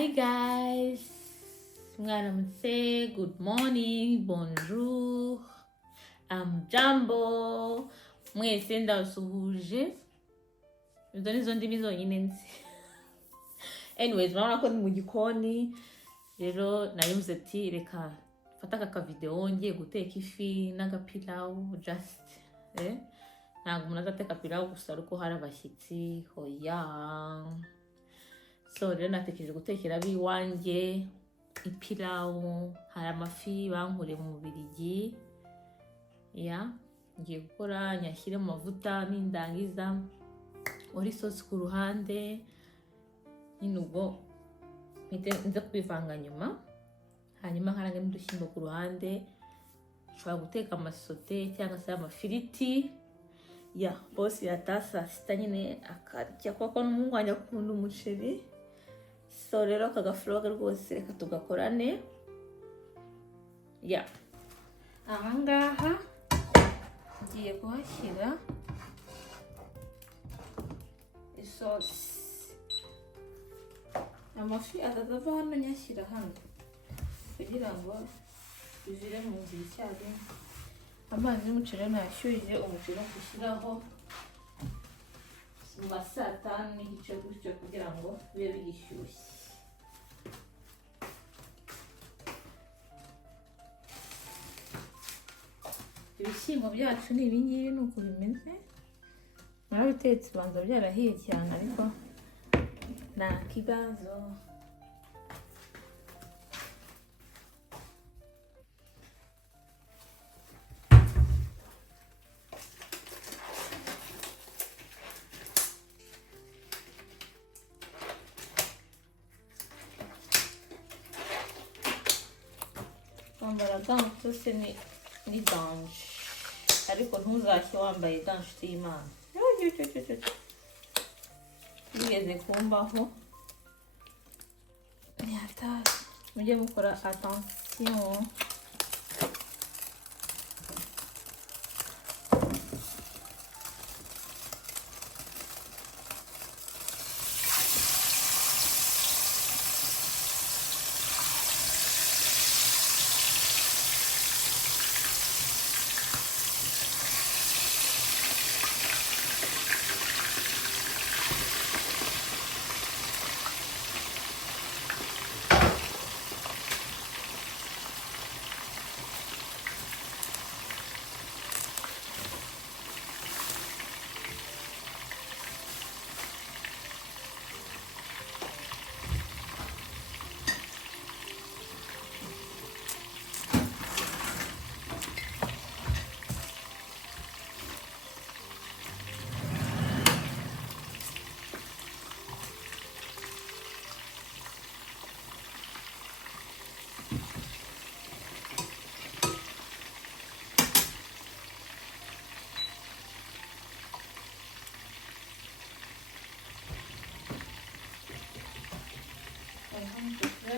Hi guys, mwaramutse, good morning, bonjour, jambo, mwese ndabasuhuje. Izo nizo ndimi zonyine nzi. Anyways, murabona ko ni mu gikoni, rero nayumze ati reka fata aka video ngiye guteka ifi n'agapilawu just ntabwo umuntu azateka pilawu gusa ariko hari abashyitsi hoya. So rero natekereje gutekera abiwanjye ipilawu, hari amafi bankuriye mu Bubiligi, ngiye gukora nyashyire mu mavuta n'indangiza uri sosi ku ruhande, nyine ubwo nze kubivanga nyuma, hanyuma nkarange n'udushyimbo ku ruhande. Nshobora guteka amasote cyangwa se amafiriti. Bosi yataha saa sita nyine akarya kuko n'umuhungu wanjye akunda umuceri. So rero aka gafloga rwose reka tugakorane. Ahangaha ngiye kuhashyira isosi. Amafi atazava hano nyashyira hano kugira ngo bivire mu nzira icyarimwe. Amazi y'umuceri nayashyuhije, umuceri wo gushyiraho mu ma saa tanu n'igice gutyo kugira ngo bibe bigishyushye. Ibishyimbo byacu ni ibingibi, ni uko bimeze. Narabitetse banza byarahiye cyane ariko nta kibazo. Wambara gants zose ni danje, ariko ntuzashye wambaye gants nshuti y'Imana. Bigeze kumbaho ni hatari, mujye mukora attention.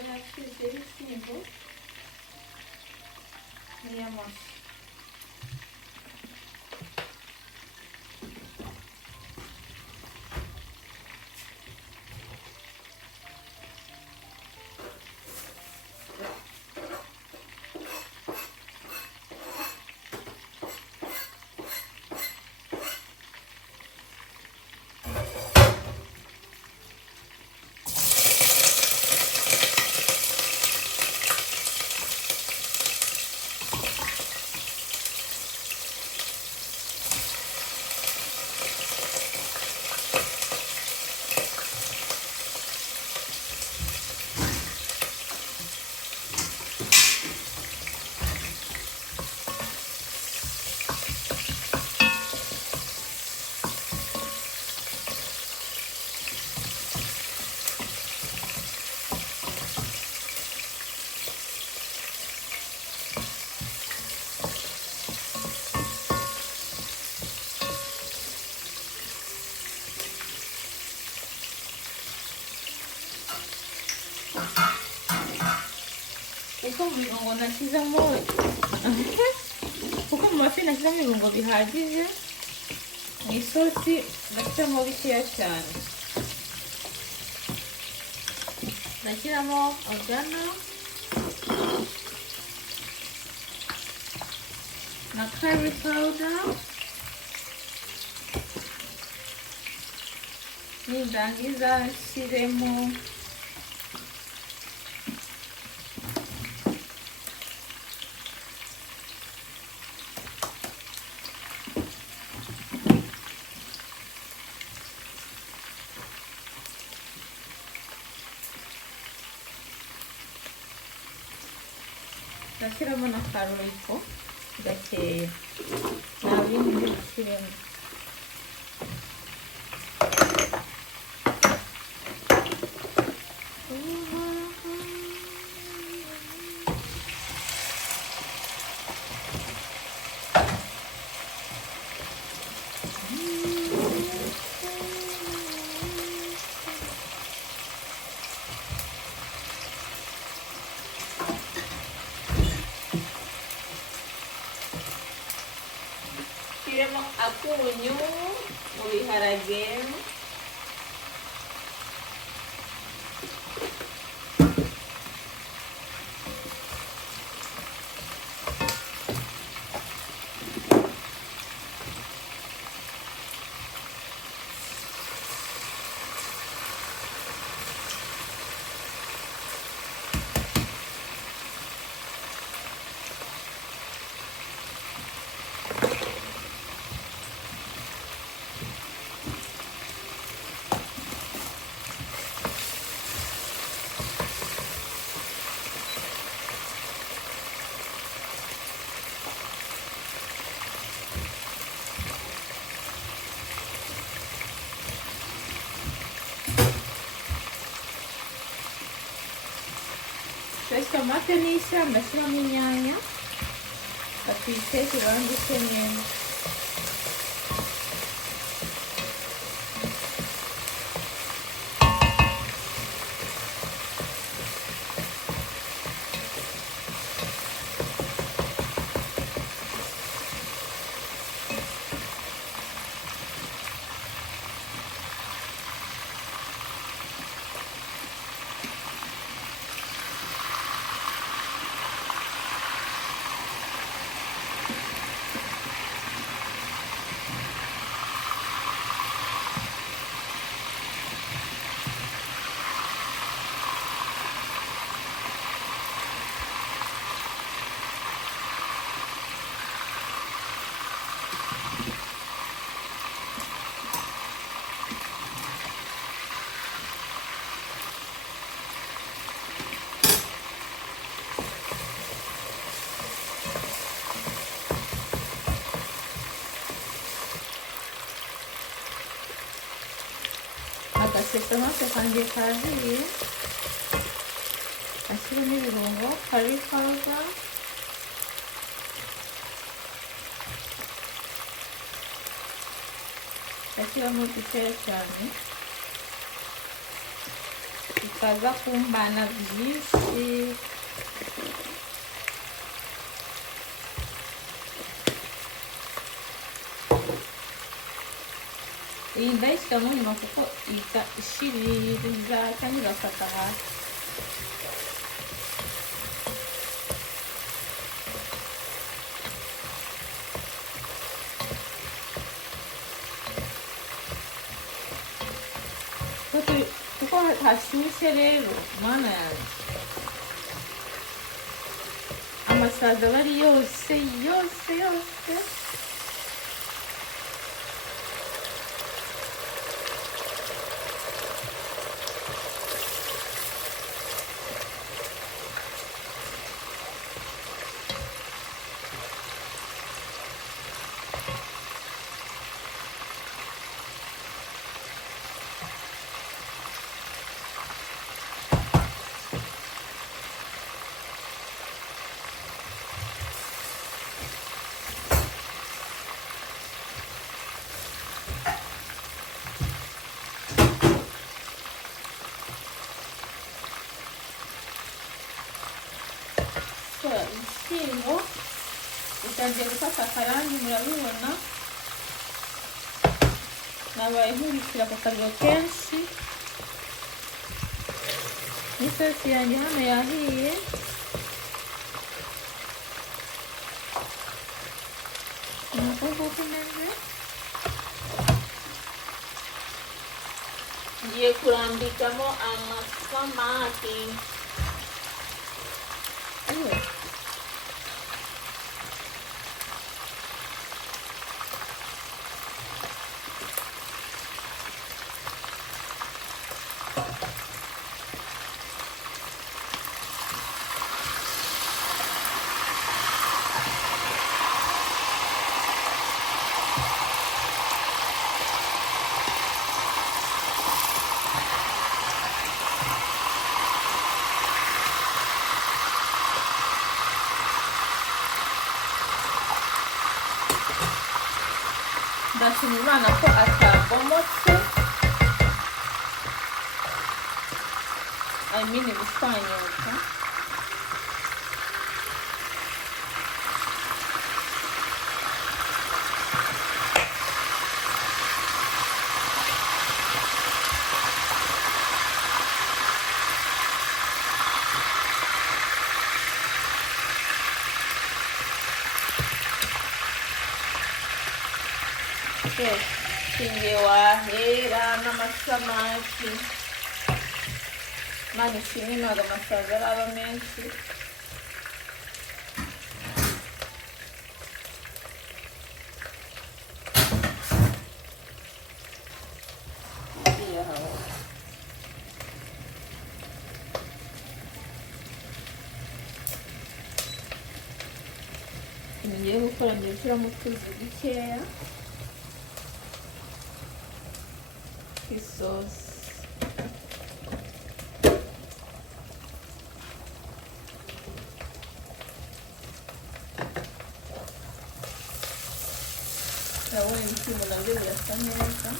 Nashyushye ibishyimbo n'iy'amafi. Kuko mu birungo nashyizemo kuko mu mafi nashyizemo ibirungo bihagije, mu isosi ndashyiramo bikeya cyane. nashyiramo organo na curry powder, nindangiza nshyiremo nashyiramo na kariko gakeya, nta bindi bishyiremo. Shyiremo akunyu mu biharage, tomate nishya ndashyiramo inyanya, bakiteke bandike neza. Tomate kangiye kahiye, ashyiramo ibirungo, curry powder, ashyiramo dukeya cyane, bikaza kumbana byinshi. Iyi ndayishyiramo nyuma kuko ihita ishiririza cyangwa igafata hasi. Kuko hashyushye rero, mana yanjye, amasazi aba ari yose yose yose. Ibishyimbo bitangiye gufata akarangi, murabibona. Nabaye nkubishyira ku kariro kenshi, n'isosi yanjye hano yahiye. Nuko nguko imeze. Ngiye kurambikamo amasamaki. Ndashima Imana ko atabomotse. Ibishwanyuka. Shinge wahera n'amasamaki. Imana ishimwe ntabwo amasazi araba menshi. Ngiye gukora ngiye gushyiramo utuzi dukeya. Isosi. Urabona ibishyimbo nabyo birasa neza.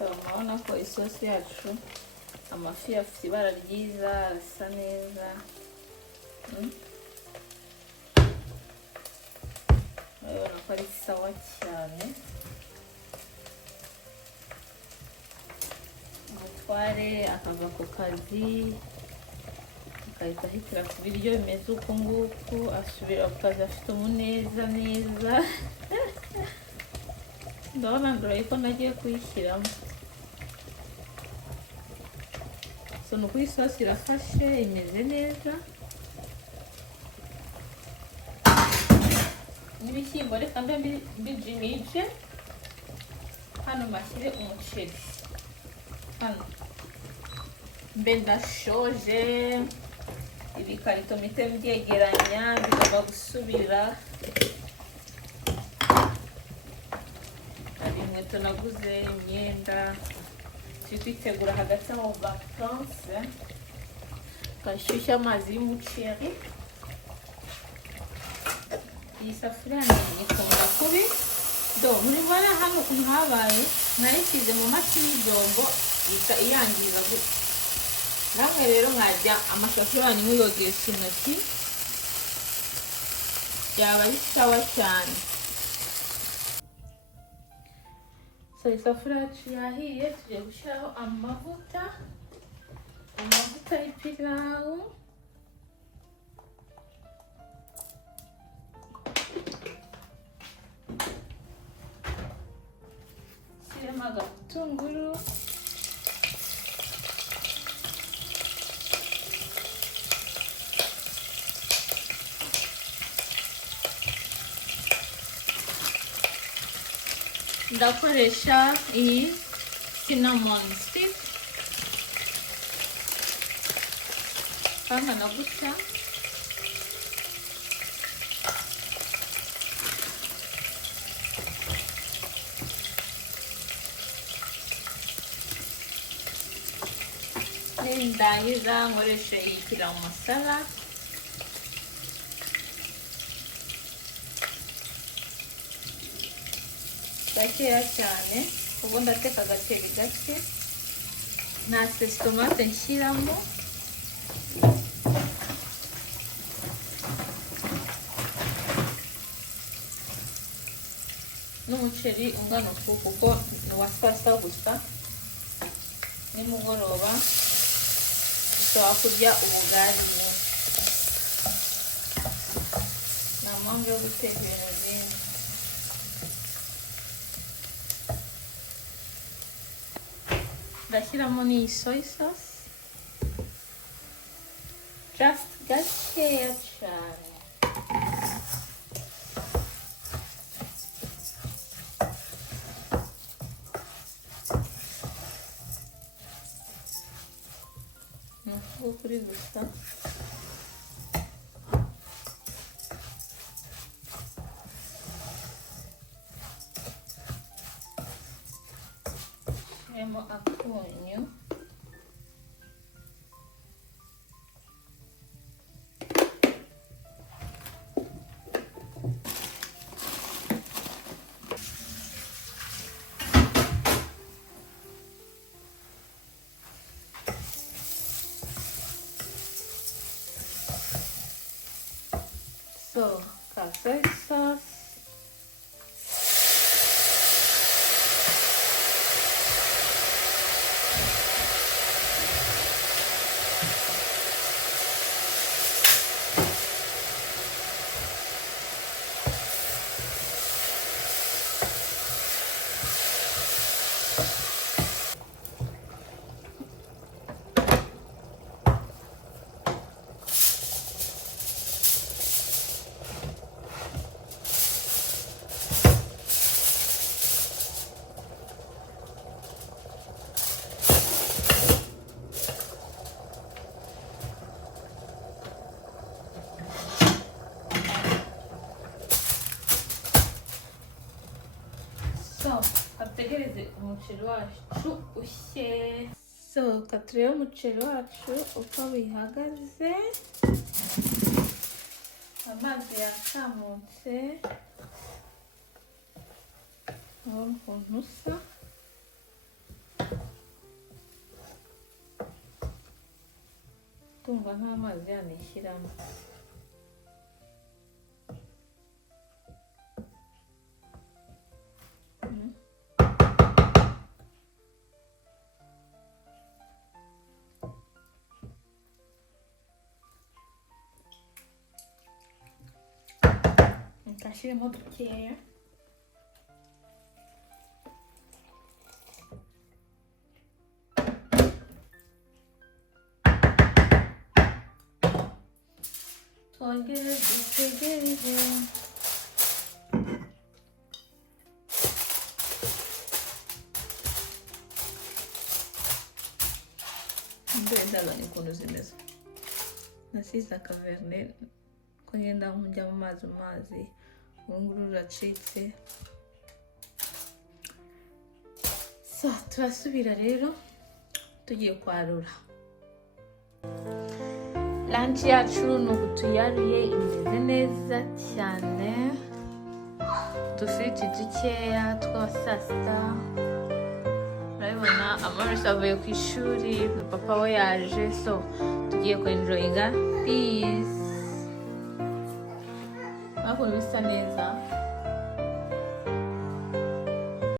Urabona ko isosi yacu amafi afite ibara ryiza, asa neza. Urabona ko ari sawa cyane. Umutware akava ku kazi akahita ahitira ku biryo bimeze uku nguku, asubira ku kazi afite umuneza neza. Ndabona nduraye ko nagiye kuyishyiramo. So nuko isosi irafashe, imeze neza. N'ibishyimbo reka mbe mbijimije. Hano mashyire umuceri. Hano mbe ndashoje. Ibikarito mpite mbyegeranya bigomba gusubira. Hari inkweto naguze, imyenda. Twitegura hagati aho vacances. Kashyushya amazi y'umuceri. Iyi safuriya nikomera kubi. Muribona hano ukuntu habaye, narishyize mu mashini y'ibyombo iyangiza gutya. Namwe rero mwajya amasafuriya yanyu muyogesha intoki, byaba ari sawa cyane. So isafuriya yacu yahiye, tugiye gushyiraho amavuta y'ipilawu. Shyiramo agatunguru. Ndakoresha iyi cinnamon stick. kangana gutya. Nindangiza nkoreshe iyi pilau masala. Gakeya cyane, ubu ndateka gake gake. Nta tomate nshyiramo. N'umuceri ungana uku kuko ni wa saa gusa. Nimugoroba ushobora kurya ubugari. Nta mpamvu yo guteka ibintu byinshi. Ndashyiramo n'iyi soy sauce. Just gakeya cyane. Kuri gusa. Shyiramo akunyu. So, soy sauce. So, kategereze umuceri wacu ushye. So, katurebe umuceri wacu uko bihagaze. Amazi yakamutse. Urabona ukuntu usa. Tumva nta mazi yanishyiramo. Nkashyiremo dukeya. Twongere dutegereze. Mbere ndabona ukuntu zimeze. Nasize akaverne ko ngenda nkujya mu mazi. Urunguru ruracitse. So, turasubira rero tugiye kwarura. Lunch yacu nuko tuyaruye imeze neza cyane. Dufite dukeya twa saa sita. Urabona Amaris avuye ku ishuri, papa we yaje, so tugiye enjoyinga. Peace. Ntabwo bisa neza.